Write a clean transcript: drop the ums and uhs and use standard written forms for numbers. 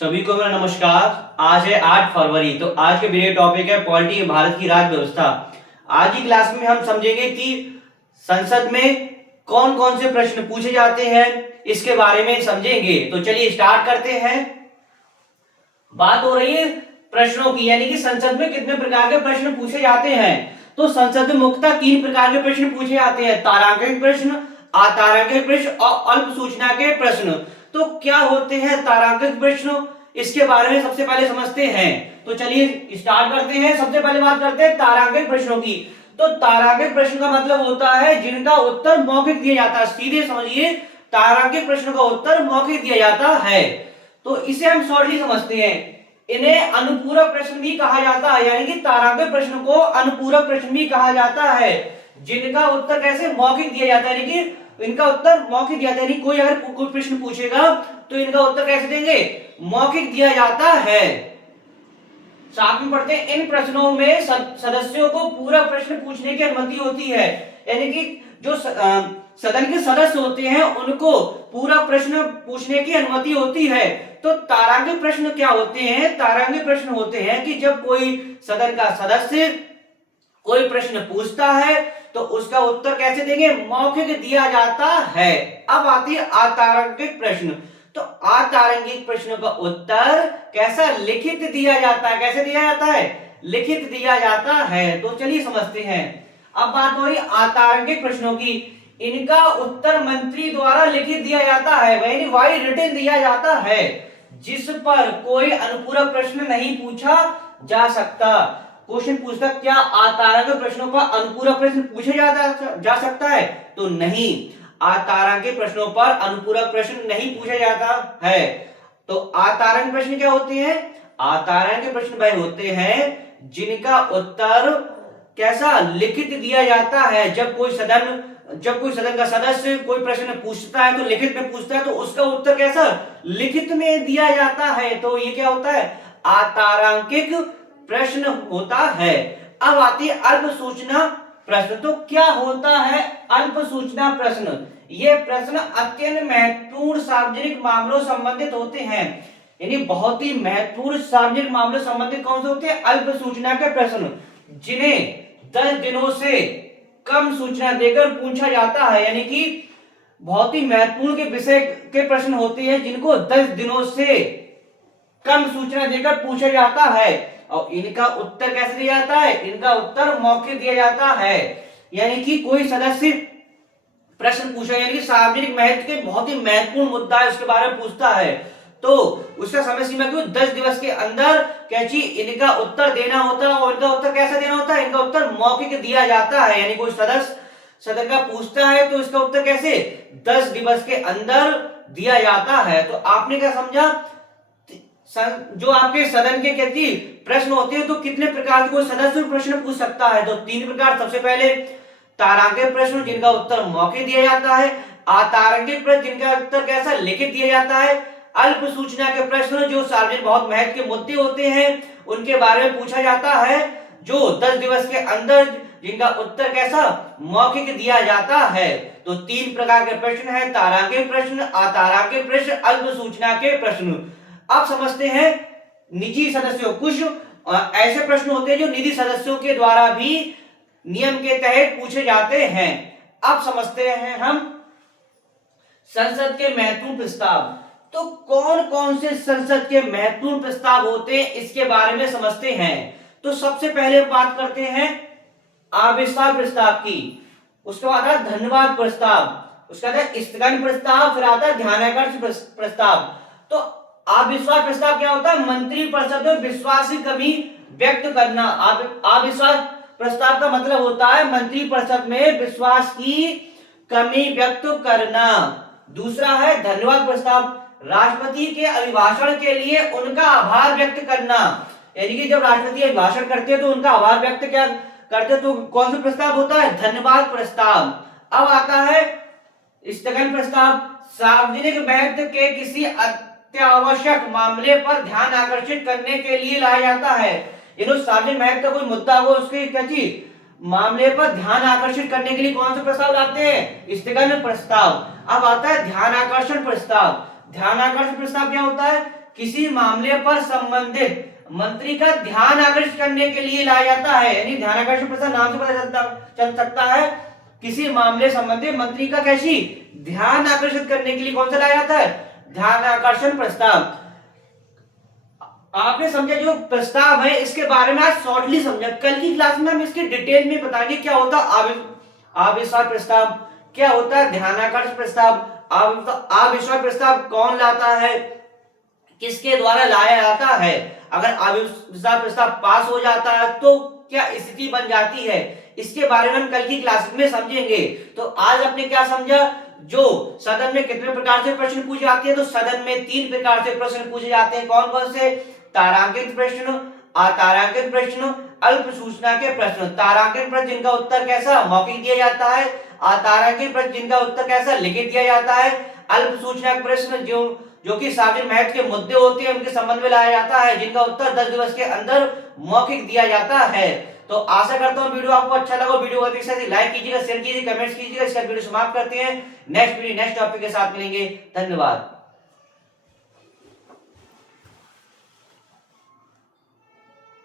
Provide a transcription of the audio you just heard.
सभी को मेरा नमस्कार। आज है 8 फरवरी। तो आज के वीडियो टॉपिक है पॉलिटी, भारत की राज्य व्यवस्था। आज की क्लास में हम समझेंगे कि संसद में कौन कौन से प्रश्न पूछे जाते हैं, इसके बारे में समझेंगे। तो चलिए स्टार्ट करते हैं। बात हो रही है प्रश्नों की, यानी कि संसद में कितने प्रकार के प्रश्न पूछे जाते हैं। तो संसद में मुख्यतः 3 प्रकार के प्रश्न पूछे जाते हैं: तारांकित प्रश्न, अतारांकित प्रश्न और अल्प सूचना के प्रश्न। तो क्या होते हैं तारांकित प्रश्न, इसके बारे में सबसे पहले समझते हैं। तो चलिए स्टार्ट करते हैं। सबसे पहले बात करते हैं तारांकित प्रश्नों की। तो तारांकित प्रश्न का मतलब होता है जिनका उत्तर मौखिक दिया जाता है। सीधे समझिए, तारांकित प्रश्न का उत्तर मौखिक दिया जाता है। तो इसे हम शॉर्टली समझते हैं। इन्हें अनुपूरक प्रश्न भी कहा जाता है, यानी कि तारांकित प्रश्न को अनुपूरक प्रश्न भी कहा जाता है, जिनका उत्तर कैसे मौखिक दिया जाता है, यानी कि इनका उत्तर मौखिक दिया जाता है। कोई अगर कोई प्रश्न पूछेगा तो इनका उत्तर कैसे देंगे, मौखिक दिया जाता है। साथ में पढ़ते हैं, इन प्रश्नों में सदस्यों को पूरक प्रश्न पूछने की अनुमति होती है, यानी कि जो सदन के सदस्य होते हैं उनको पूरक प्रश्न पूछने की अनुमति होती है। तो तारांकित प्रश्न क्या होते हैं? तारांकित प्रश्न होते हैं कि जब कोई सदन का सदस्य कोई प्रश्न पूछता है तो उसका उत्तर कैसे देंगे, मौखिक दिया जाता है। अब आती है अतारांकित प्रश्न। तो अतारांकित प्रश्न का उत्तर कैसा, लिखित दिया जाता है। कैसे दिया जाता है, लिखित दिया जाता है। तो चलिए समझते हैं। अब बात हो रही अतारांकित प्रश्नों की। इनका उत्तर मंत्री द्वारा लिखित दिया जाता है, यानी वाई रिटन दिया जाता है, जिस पर कोई अनुपूरक प्रश्न नहीं पूछा जा सकता। क्वेश्चन पूछता, क्या अतारांकित प्रश्नों का अनुपूरक प्रश्न पूछा जा सकता है? तो नहीं, अतारांकित प्रश्नों पर अनुपूरक प्रश्न नहीं पूछा जाता है। तो अतारांकित प्रश्न क्या होते हैं? अतारांकित प्रश्न वह होते हैं जिनका उत्तर कैसा, लिखित दिया जाता है। जब कोई सदन का सदस्य कोई प्रश्न पूछता है तो लिखित में पूछता है, तो उसका उत्तर कैसा, लिखित में दिया जाता है। तो ये क्या होता है, अतारांकित प्रश्न होता है। अब आती है अल्प सूचना प्रश्न। तो क्या होता है अल्प सूचना प्रश्न? ये प्रश्न अत्यंत महत्वपूर्ण सार्वजनिक मामलों संबंधित होते हैं, यानी बहुत ही महत्वपूर्ण सार्वजनिक मामलों संबंधित कौन से होते हैं, अल्प सूचना के प्रश्न, जिन्हें 10 दिनों से कम सूचना देकर पूछा जाता है। यानी कि बहुत ही महत्वपूर्ण के विषय के प्रश्न होते हैं जिनको 10 दिनों से कम सूचना देकर पूछा जाता है, और इनका उत्तर कैसे दिया जाता है, इनका उत्तर मौखिक दिया जाता है। यानी कि कोई सदस्य प्रश्न पूछा, यानी कि सार्वजनिक महत्व के बहुत ही महत्वपूर्ण मुद्दा है, उसके बारे में पूछता है, तो उसका समय सीमा क्यों, 10 दिवस के अंदर कैची इनका उत्तर देना होता है। और इनका उत्तर कैसा देना होता है, इनका उत्तर मौखिक दिया जाता है। यानी कोई सदस्य सदन का पूछता है तो इसका उत्तर कैसे, 10 दिवस के अंदर दिया जाता है। तो आपने क्या समझा, जो आपके सदन के कहती प्रश्न होते हैं, तो कितने प्रकार के कोई सदस्य प्रश्न पूछ सकता है? तो 3 प्रकार। सबसे पहले तारांकित प्रश्न जिनका उत्तर मौखिक दिया जाता है, अतारांकित प्रश्न जिनका उत्तर कैसा, लिखित दिया जाता है, अल्प सूचना के प्रश्न जो सार्वजनिक बहुत महत्व के मुद्दे होते हैं उनके बारे में पूछा जाता है, जो 10 दिवस के अंदर जिनका उत्तर कैसा, मौखिक दिया जाता है। तो 3 प्रकार के प्रश्न हैं, तारांकित प्रश्न, अतारांकित प्रश्न, अल्प सूचना के प्रश्न। अब समझते हैं निजी सदस्यों। कुछ ऐसे प्रश्न होते हैं जो निजी सदस्यों के द्वारा भी नियम के तहत पूछे जाते हैं। अब समझते हैं हम संसद के महत्वपूर्ण प्रस्ताव। तो कौन कौन से संसद के महत्वपूर्ण प्रस्ताव होते हैं, इसके बारे में समझते हैं। तो सबसे पहले बात करते हैं अविश्वास प्रस्ताव की, उसके बाद आता है धन्यवाद प्रस्ताव, उसके बाद स्थगन प्रस्ताव, फिर आता है ध्यानाकर्षण प्रस्ताव। तो अविश्वास प्रस्ताव क्या होता है, मंत्रिपरिषद में विश्वास की कमी व्यक्त करना। अविश्वास प्रस्ताव का मतलब होता है मंत्रिपरिषद में विश्वास की कमी व्यक्त करना। दूसरा है धन्यवाद प्रस्ताव, राष्ट्रपति के अभिभाषण के लिए उनका आभार व्यक्त करना। यानी कि जब राष्ट्रपति अभिभाषण करते हैं तो उनका आभार व्यक्त क्या करते हैं, तो कौन सा प्रस्ताव होता है, धन्यवाद प्रस्ताव। अब आता है स्थगन प्रस्ताव, सार्वजनिक महत्व के किसी अत्यावश्यक मामले पर ध्यान आकर्षित करने के लिए लाया जाता है। सार्वजनिक महत्व का कोई मुद्दा हो, उसके क्या चीज मामले पर ध्यान आकर्षित करने के लिए कौन सा प्रस्ताव लाते हैं, स्थगन प्रस्ताव। अब आता है ध्यान आकर्षण प्रस्ताव। ध्यान आकर्षण प्रस्ताव क्या होता है, किसी मामले पर संबंधित मंत्री का ध्यान आकर्षित करने के लिए लाया जाता है। यानी ध्यान आकर्षण प्रस्ताव नाम से पता चल सकता है, किसी मामले संबंधित मंत्री का कैसी ध्यान आकर्षित करने के लिए कौन सा लाया जाता है, ध्यान आकर्षण प्रस्ताव। आपने समझा जो प्रस्ताव है इसके बारे में आज शॉर्टली समझा, कल की क्लास में हम इसके डिटेल में बताएंगे क्या होता है आविष्कार प्रस्ताव, क्या होता है ध्यानाकर्षण प्रस्ताव, आविष्कार प्रस्ताव कौन लाता है, किसके द्वारा लाया जाता है, अगर आविष्कार प्रस्ताव पास हो जाता है तो क्या स्थिति बन जाती है, इसके बारे में हम कल की क्लास में समझेंगे। तो आज आपने क्या समझा, जो सदन में कितने प्रकार से प्रश्न पूछे जाते हैं, तो सदन में 3 प्रकार से प्रश्न पूछे जाते हैं। कौन कौन से, तारांकित प्रश्न, अतारांकित प्रश्न, अल्प सूचना के प्रश्न। तारांकित प्रश्न जिनका उत्तर कैसा मौखिक दिया जाता है, अतारांकित प्रश्न जिनका उत्तर कैसा लिखित दिया जाता है, अल्प सूचना के प्रश्न जो कि सार्वजनिक महत्व के मुद्दे होते हैं उनके संबंध में लाया जाता है, जिनका उत्तर 10 दिवस के अंदर मौखिक दिया जाता है। तो आशा करता हूं वीडियो आपको अच्छा लगा, वीडियो को अच्छे से लाइक कीजिएगा, शेयर कीजिए, कमेंट्स कीजिएगा। इसका वीडियो समाप्त करते हैं, नेक्स्ट टॉपिक के साथ मिलेंगे, धन्यवाद।